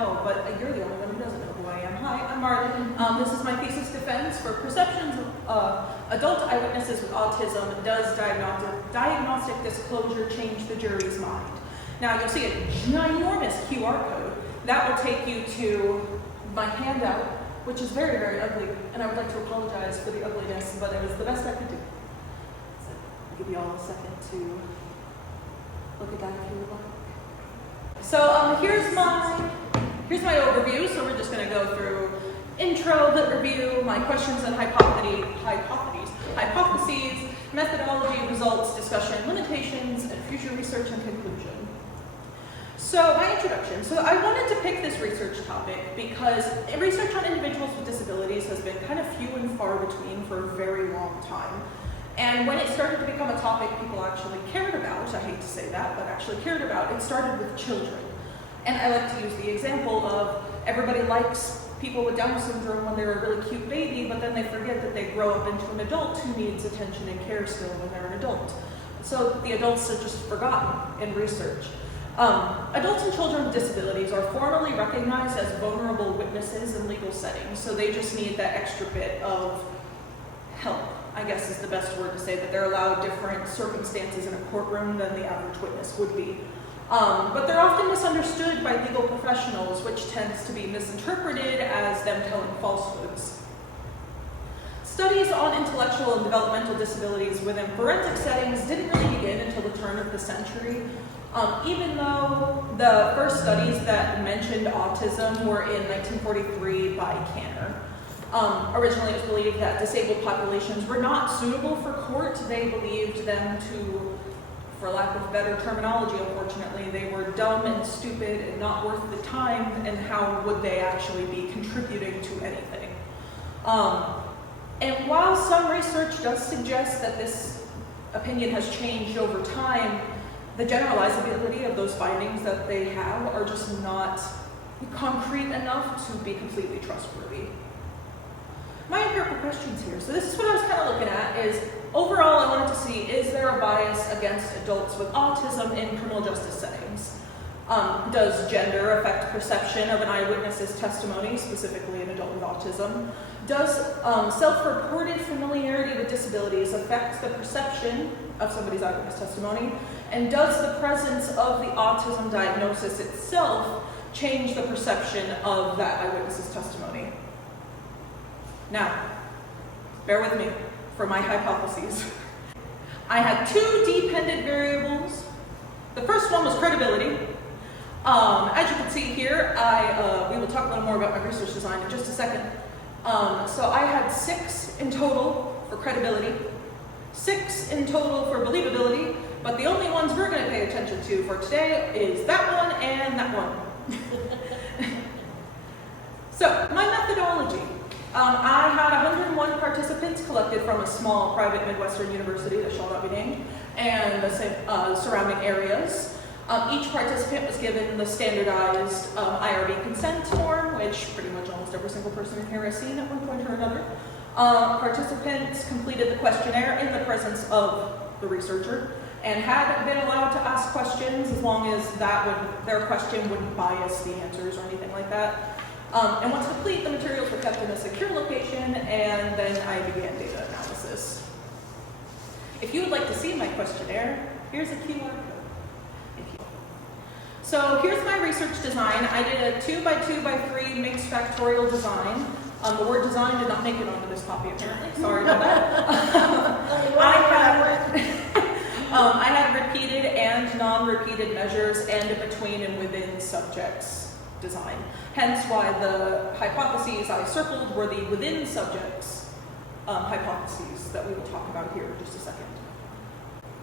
know, but you're the only one who doesn't know who I am. Hi, I'm Marlee. This is my thesis defense for perceptions of adult eyewitnesses with autism. Does diagnostic disclosure change the jury's mind? Now you'll see a ginormous QR code that will take you to my handout, which is very, very ugly, and I would like to apologize for the ugliness, but it was the best I could do. So I'll give you all a second to look at that if you would like. So here's my overview. So we're just going to go through intro, lit review, my questions and hypotheses, methodology, results, discussion, limitations, and future research and conclusion. So my introduction. So I wanted to pick this research topic because research on individuals with disabilities has been kind of few and far between for a very long time. And when it started to become a topic people actually cared about, I hate to say that, but actually cared about, it started with children. And I like to use the example of everybody likes people with Down syndrome when they're a really cute baby, but then they forget that they grow up into an adult who needs attention and care still when they're an adult. So the adults are just forgotten in research. Adults and children with disabilities are formally recognized as vulnerable witnesses in legal settings, so they just need that extra bit of help, I guess is the best word to say, that they're allowed different circumstances in a courtroom than the average witness would be. But they're often misunderstood by legal professionals, which tends to be misinterpreted as them telling falsehoods. Studies on intellectual and developmental disabilities within forensic settings didn't really begin until the turn of the century. Even though the first studies that mentioned autism were in 1943 by Kanner. Originally it was believed that disabled populations were not suitable for court. They believed them to, for lack of better terminology, unfortunately, they were dumb and stupid and not worth the time, and how would they actually be contributing to anything? And while some research does suggest that this opinion has changed over time, the generalizability of those findings that they have are just not concrete enough to be completely trustworthy. My empirical questions here. So this is what I was kind of looking at is, overall I wanted to see, is there a bias against adults with autism in criminal justice settings? Does gender affect perception of an eyewitness's testimony, specifically an adult with autism? Does self-reported familiarity with disabilities affect the perception of somebody's eyewitness testimony? And does the presence of the autism diagnosis itself change the perception of that eyewitness's testimony? Now, bear with me for my hypotheses. I had two dependent variables. The first one was credibility. As you can see here, we will talk a little more about my research design in just a second. So I had 6 in total for credibility, 6 in total for believability, but the only ones we're going to pay attention to for today is that one and that one. So, my methodology. I had 101 participants collected from a small private Midwestern university that shall not be named, and the surrounding areas. Each participant was given the standardized IRB consent form, which pretty much almost every single person in here has seen at one point or another. Participants completed the questionnaire in the presence of the researcher and had been allowed to ask questions as long as their question wouldn't bias the answers or anything like that. And once complete, the materials were kept in a secure location, and then I began data analysis. If you would like to see my questionnaire, here's a QR code. So here's my research design. I did a 2x2x3 mixed factorial design. The word design did not make it onto this copy apparently. Sorry about that. I had repeated and non-repeated measures and between and within subjects design. Hence why the hypotheses I circled were the within subjects hypotheses that we will talk about here in just a second.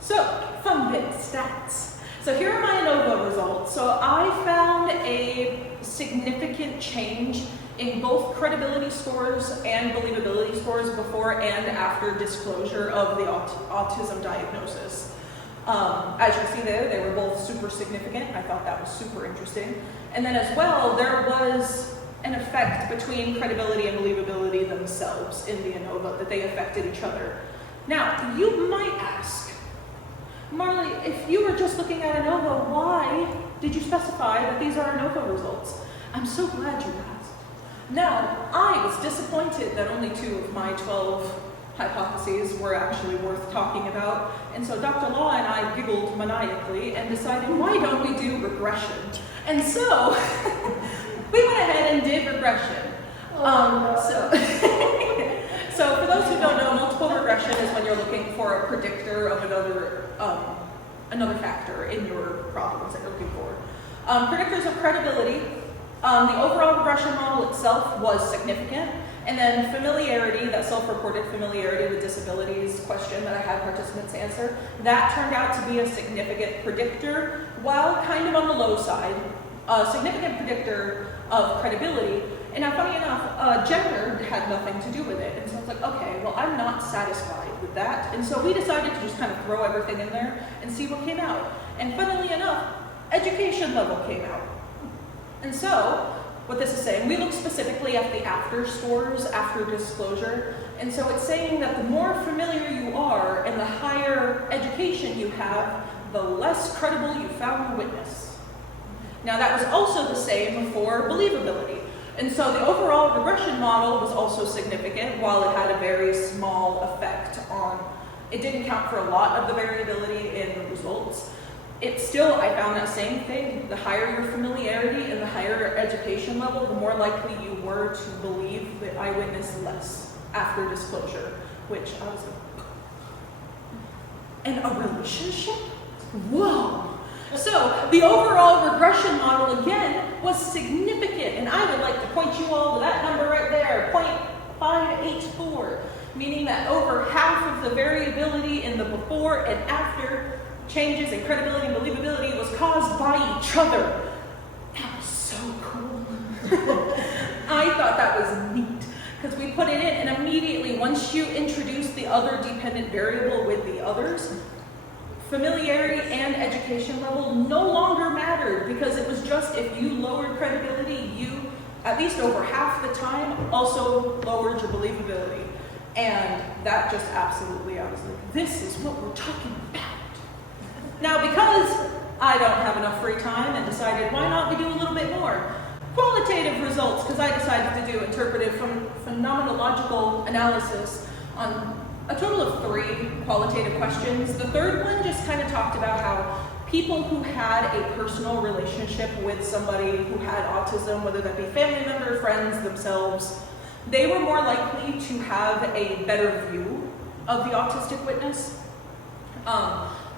So, fun bit, stats. So here are my ANOVA results. So I found a significant change in both credibility scores and believability scores before and after disclosure of the autism diagnosis. As you can see there, they were both super significant. I thought that was super interesting. And then as well, there was an effect between credibility and believability themselves in the ANOVA, that they affected each other. Now, you might ask, Marlee, if you were just looking at ANOVA, why did you specify that these are ANOVA results? I'm so glad you asked. Now, I was disappointed that only 2 of my 12 hypotheses were actually worth talking about, and so Dr. Law and I giggled maniacally and decided, why don't we do regression? And so, we went ahead and did regression. So for those who don't know, multiple regression is when you're looking for a predictor of another factor in your problems that you're looking for. Predictors of credibility. The overall regression model itself was significant, and then familiarity, that self-reported familiarity with disabilities question that I had participants answer, that turned out to be a significant predictor, while kind of on the low side, a significant predictor of credibility. And now, funny enough, gender had nothing to do with it, and so I was like, okay, well, I'm not satisfied with that, and so we decided to just kind of throw everything in there and see what came out. And funnily enough, education level came out. And so, what this is saying, we look specifically at the after scores, after disclosure, and so it's saying that the more familiar you are and the higher education you have, the less credible you found the witness. Now that was also the same for believability. And so the overall regression model was also significant, while it had a very small effect on, it didn't count for a lot of the variability in the results. It still, I found that same thing. The higher your familiarity and the higher your education level, the more likely you were to believe the eyewitness less after disclosure, which I was like, and a relationship? Whoa! So the overall regression model, again, was significant, and I would like to point you all to that number right there, 0.584, meaning that over half of the variability in the before and after changes in credibility and believability was caused by each other. That was so cool. I thought that was neat, because we put it in, and immediately, once you introduce the other dependent variable with the others, familiarity and education level no longer mattered, because it was just if you lowered credibility, you, at least over half the time, also lowered your believability. And that just absolutely, I was like, this is what we're talking about. Now, because I don't have enough free time and decided, why not we do a little bit more qualitative results, because I decided to do interpretive phenomenological analysis on a total of 3 qualitative questions. The third one just kind of talked about how people who had a personal relationship with somebody who had autism, whether that be family member, friends, themselves, they were more likely to have a better view of the autistic witness.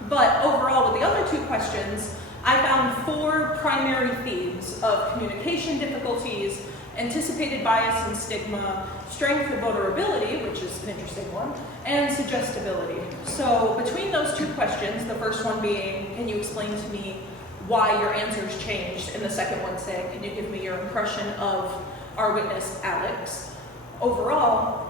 But overall, with the other 2 questions, I found 4 primary themes of communication difficulties, anticipated bias and stigma, strength and vulnerability, which is an interesting one, and suggestibility. So between those 2 questions, the first one being, can you explain to me why your answers changed? And the second one saying, can you give me your impression of our witness, Alex? Overall,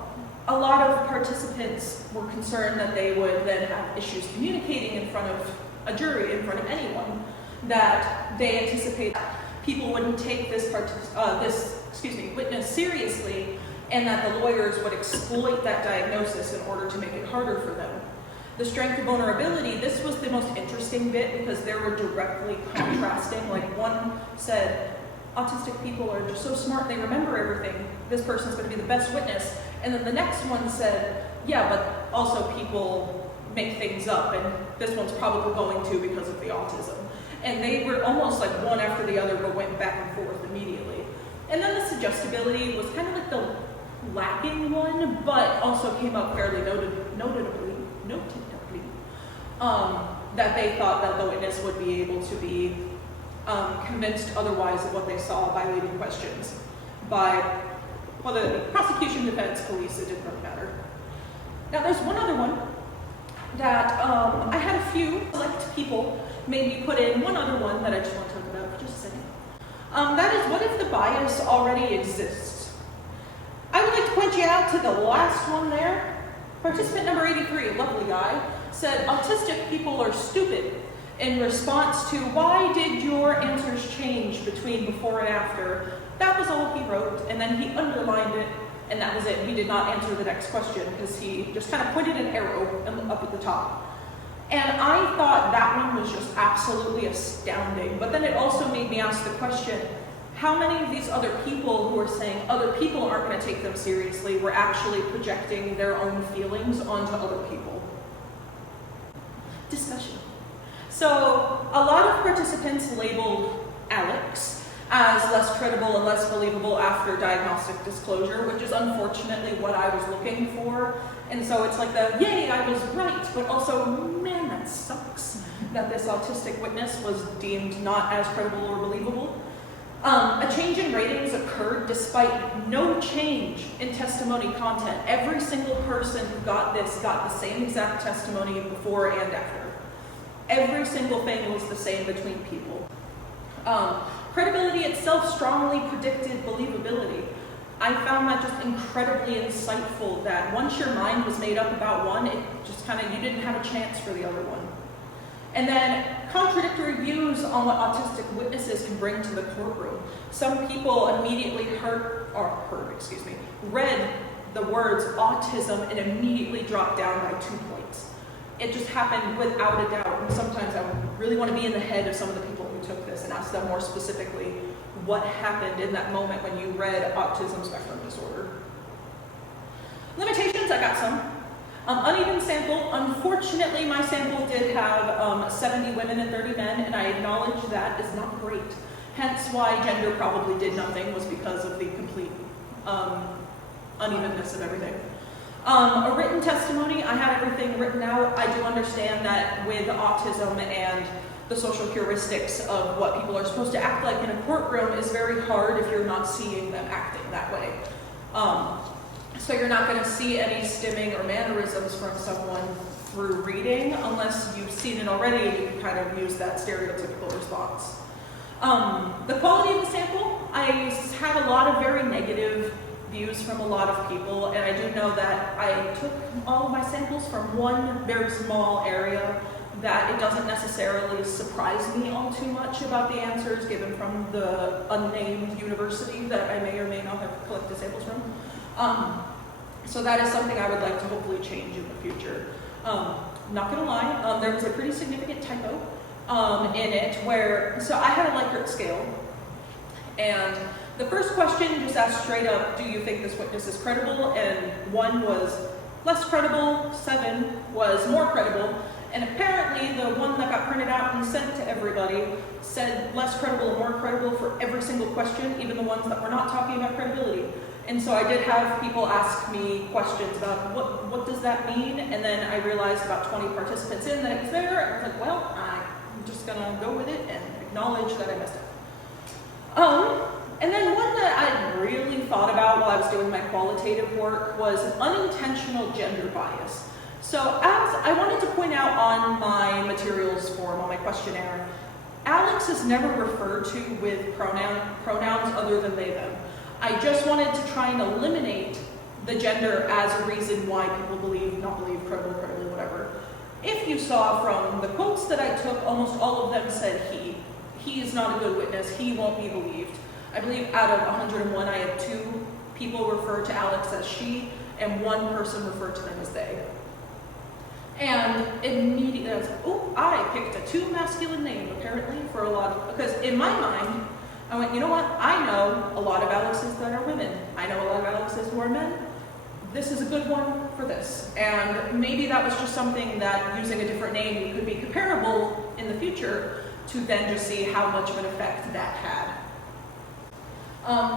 a lot of participants were concerned that they would then have issues communicating in front of a jury, in front of anyone, that they anticipate people wouldn't take this witness seriously, and that the lawyers would exploit that diagnosis in order to make it harder for them. The strength and vulnerability, this was the most interesting bit, because they were directly contrasting. Like, one said, autistic people are just so smart, they remember everything. This person's going to be the best witness. And then the next one said, yeah, but also people make things up, and this one's probably going to because of the autism. And they were almost like one after the other, but went back and forth immediately. And then the suggestibility was kind of like the lacking one, but also came up fairly notably, that they thought that the witness would be able to be convinced otherwise of what they saw by leading questions. By whether it be prosecution, defense, police, it didn't really matter. Now there's one other one that I had a few select people made me put in one other one that I just want to talk about for just a second. That is, what if the bias already exists? I would like to point you out to the last one there. Participant number 83, a lovely guy, said autistic people are stupid in response to why did your answers change between before and after. That was all he wrote, and then he underlined it, and that was it. He did not answer the next question because he just kind of pointed an arrow up at the top. And I thought that one was just absolutely astounding, but then it also made me ask the question, how many of these other people who are saying other people aren't going to take them seriously were actually projecting their own feelings onto other people? Discussion. So a lot of participants labeled Alex as less credible and less believable after diagnostic disclosure, which is unfortunately what I was looking for. And so it's like the, yay, I was right, but also, man, that sucks that this autistic witness was deemed not as credible or believable. A change in ratings occurred despite no change in testimony content. Every single person who got this got the same exact testimony before and after. Every single thing was the same between people. Credibility itself strongly predicted believability. I found that just incredibly insightful, that once your mind was made up about one, it just kind of, you didn't have a chance for the other one. And then contradictory views on what autistic witnesses can bring to the courtroom. Some people immediately read the words autism and immediately dropped down by 2 points. It just happened without a doubt. And sometimes I would really want to be in the head of some of the people who took this and ask them more specifically what happened in that moment when you read autism spectrum disorder. Limitations, I got some. Uneven sample. Unfortunately, my sample did have 70 women and 30 men, and I acknowledge that is not great. Hence why gender probably did nothing, was because of the complete unevenness of everything. A written testimony, I had everything written out. I do understand that with autism and the social heuristics of what people are supposed to act like in a courtroom is very hard if you're not seeing them acting that way. So you're not going to see any stimming or mannerisms from someone through reading unless you've seen it already and you can kind of use that stereotypical response. The quality of the sample, I had a lot of very negative views from a lot of people, and I do know that I took all of my samples from one very small area, that it doesn't necessarily surprise me all too much about the answers given from the unnamed university that I may or may not have collected samples from. So that is something I would like to hopefully change in the future. Not gonna lie, there was a pretty significant typo in it where, so I had a Likert scale, and the first question just asked straight up, do you think this witness is credible? And 1 was less credible, 7 was more credible, and apparently the one that got printed out and sent to everybody said less credible and more credible for every single question, even the ones that were not talking about credibility. And so I did have people ask me questions about what does that mean? And then I realized about 20 participants in that it was there, and I was like, well, I'm just gonna go with it and acknowledge that I messed up. And then one that I really thought about while I was doing my qualitative work was an unintentional gender bias. So as I wanted to point out on my materials form, on my questionnaire, Alex is never referred to with pronouns other than they, them. I just wanted to try and eliminate the gender as a reason why people believe, not believe, credible, whatever. If you saw from the quotes that I took, almost all of them said he. He is not a good witness, he won't be believed. I believe out of 101, I had 2 people refer to Alex as she, and 1 person referred to them as they. And immediately I was like, oh, I picked a too masculine name, apparently, for a lot of, because in my mind, I went, you know what, I know a lot of Alexes that are women. I know a lot of Alexes who are men. This is a good one for this. And maybe that was just something that using a different name could be comparable in the future to then just see how much of an effect that had.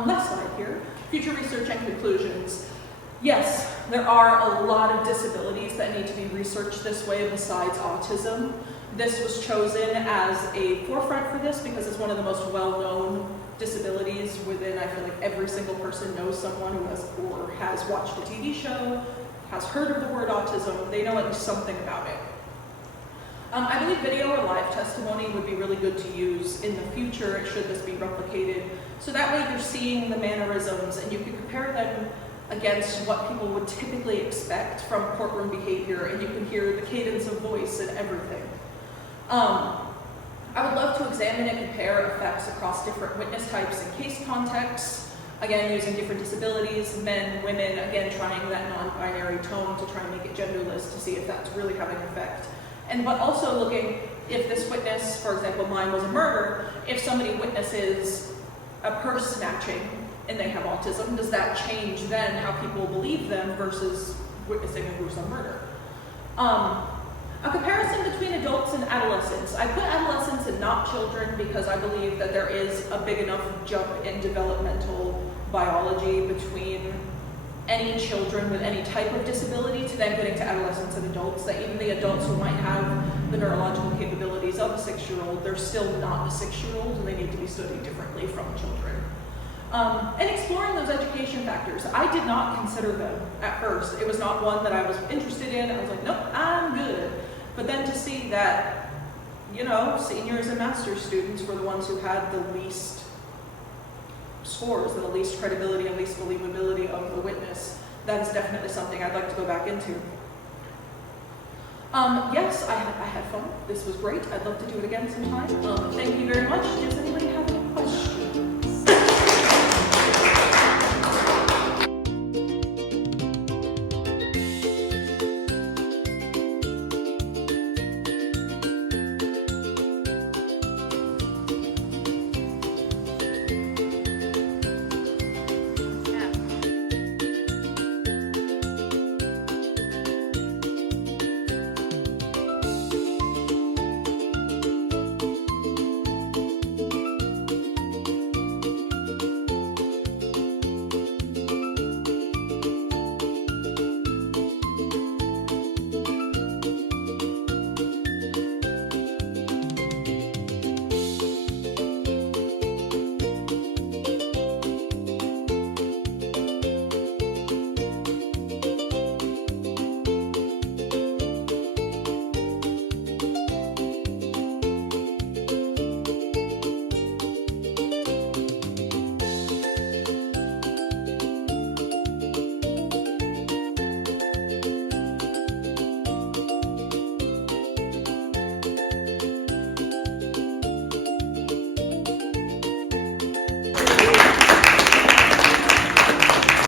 Last slide here, future research and conclusions. Yes, there are a lot of disabilities that need to be researched this way besides autism. This was chosen as a forefront for this because it's one of the most well-known disabilities within, I feel like every single person knows someone who has or has watched a TV show, has heard of the word autism, they know at least something about it. I believe video or live testimony would be really good to use in the future should this be replicated. So that way you're seeing the mannerisms and you can compare them against what people would typically expect from courtroom behavior, and you can hear the cadence of voice and everything. I would love to examine and compare effects across different witness types and case contexts, again using different disabilities, men, women, again trying that non-binary tone to try and make it genderless to see if that's really having an effect. But also looking if this witness, for example, mine was a murder, if somebody witnesses a purse snatching and they have autism, does that change then how people believe them versus witnessing a gruesome murder? A comparison between adults and adolescents. I put adolescents and not children because I believe that there is a big enough jump in developmental biology between any children with any type of disability to then getting to adolescents and adults, that even the adults who might have the neurological capabilities of a 6-year-old, they're still not a 6-year-old and they need to be studied differently from children. And exploring those education factors. I did not consider them at first. It was not one that I was interested in. I was like, nope, I'm good. But then to see that, you know, seniors and master's students were the ones who had the least scores, the least credibility and least believability of the witness, that is definitely something I'd like to go back into. Yes, I had fun. This was great. I'd love to do it again sometime. Thank you very much.